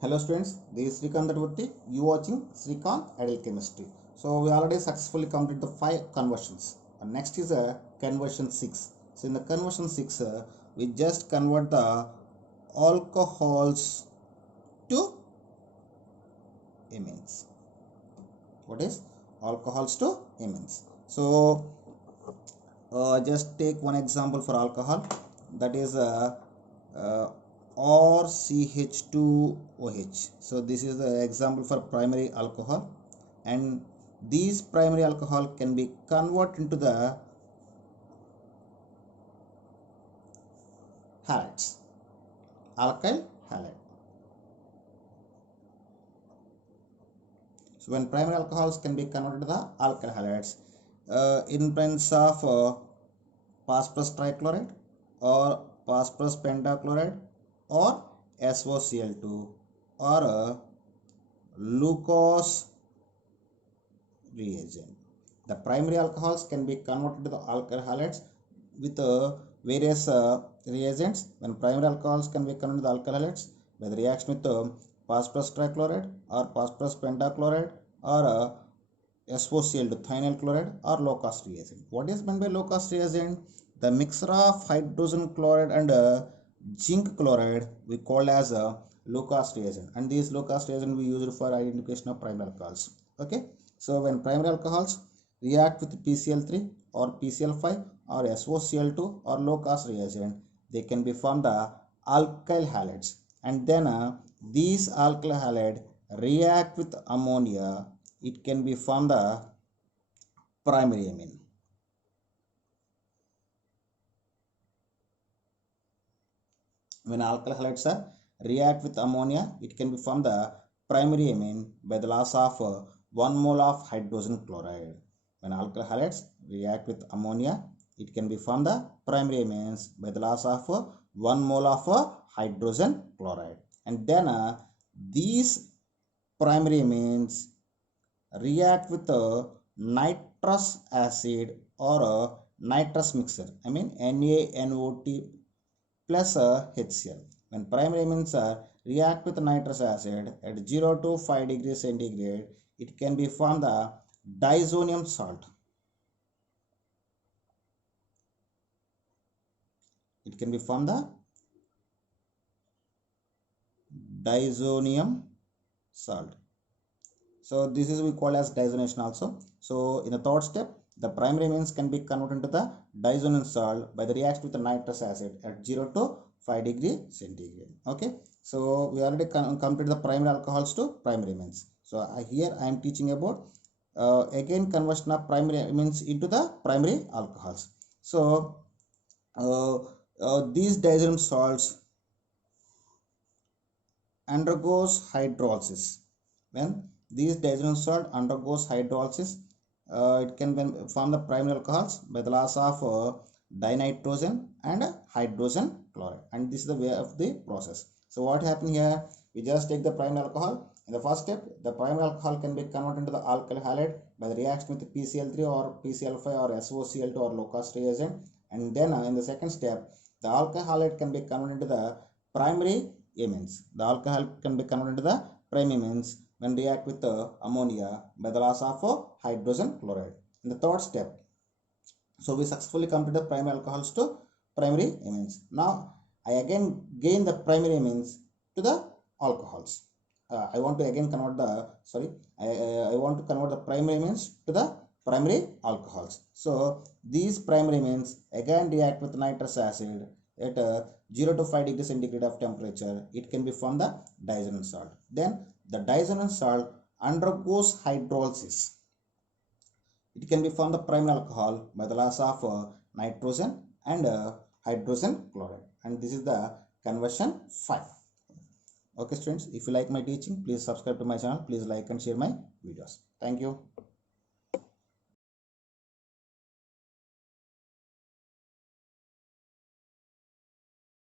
Hello students, this is Srikanth Advati. You watching Srikanth Adult Chemistry. So we already successfully completed the 5 conversions. And next is a conversion 6. So in the conversion 6, we just convert the alcohols to amines. What is alcohols to amines? So just take one example for alcohol, that is RCH2OH. So this is the example for primary alcohol, and these primary alcohol can be converted into the halides, alkyl halide. So when primary alcohols can be converted to the alkyl halides in presence of phosphorus trichloride or phosphorus pentachloride or SOCl2 or Lucas reagent. The primary alcohols can be converted to the alkyl halides with various reagents. When primary alcohols can be converted to the alkyl halides by the reaction with phosphorus trichloride or phosphorus pentachloride or SOCl2 thionyl chloride or low-cost reagent. What is meant by low-cost reagent? The mixture of hydrogen chloride and zinc chloride we call as a low-cost reagent, and these low-cost reagent we use for identification of primary alcohols. Okay, so when primary alcohols react with PCl3 or PCl5 or SOCl2 or low-cost reagent, they can be formed the alkyl halides, and then these alkyl halide react with ammonia, it can be formed the primary amine. When alkyl halides react with ammonia, it can be formed the primary amine by the loss of 1 mole of hydrogen chloride. When alkyl halides react with ammonia, it can be formed the primary amines by the loss of 1 mole of hydrogen chloride. And then these primary amines react with nitrous acid or nitrous mixture, I mean NaNO2 plus HCl. When primary amines react with nitrous acid at 0 to 5 degrees centigrade, it can be formed the diazonium salt. It can be formed the diazonium salt. So this is we call as diazonation also. So in the third step, the primary amines can be converted into the diazonium salt by the reaction with the nitrous acid at 0 to 5 degree centigrade. Okay, so we already completed the primary alcohols to primary amines. So here I am teaching about again conversion of primary amines into the primary alcohols. So these diazonium salts undergoes hydrolysis. When these diazonium salt undergoes hydrolysis, it can form the primary alcohols by the loss of dinitrogen and hydrogen chloride, and this is the way of the process. So what happened here, we just take the primary alcohol. In the first step, the primary alcohol can be converted into the alkyl halide by the reaction with PCl3 or PCl5 or SOCl2 or low-cost reagent, and then in the second step, the alkyl halide can be converted into the primary amines. The alcohol can be converted into the primary amines when react with ammonia by the loss of hydrogen chloride. In the third step, so we successfully completed the primary alcohols to primary amines. Now I again gain the primary amines to the alcohols. I want to again convert the I want to convert the primary amines to the primary alcohols. So these primary amines again react with nitrous acid at 0 to 5 degrees centigrade of temperature. It can be formed the diazonium salt. Then the diazonium salt undergoes hydrolysis. It can be formed the primary alcohol by the loss of nitrogen and hydrogen chloride, and this is the conversion 5. Okay students, if you like my teaching, please subscribe to my channel, please like and share my videos. Thank you.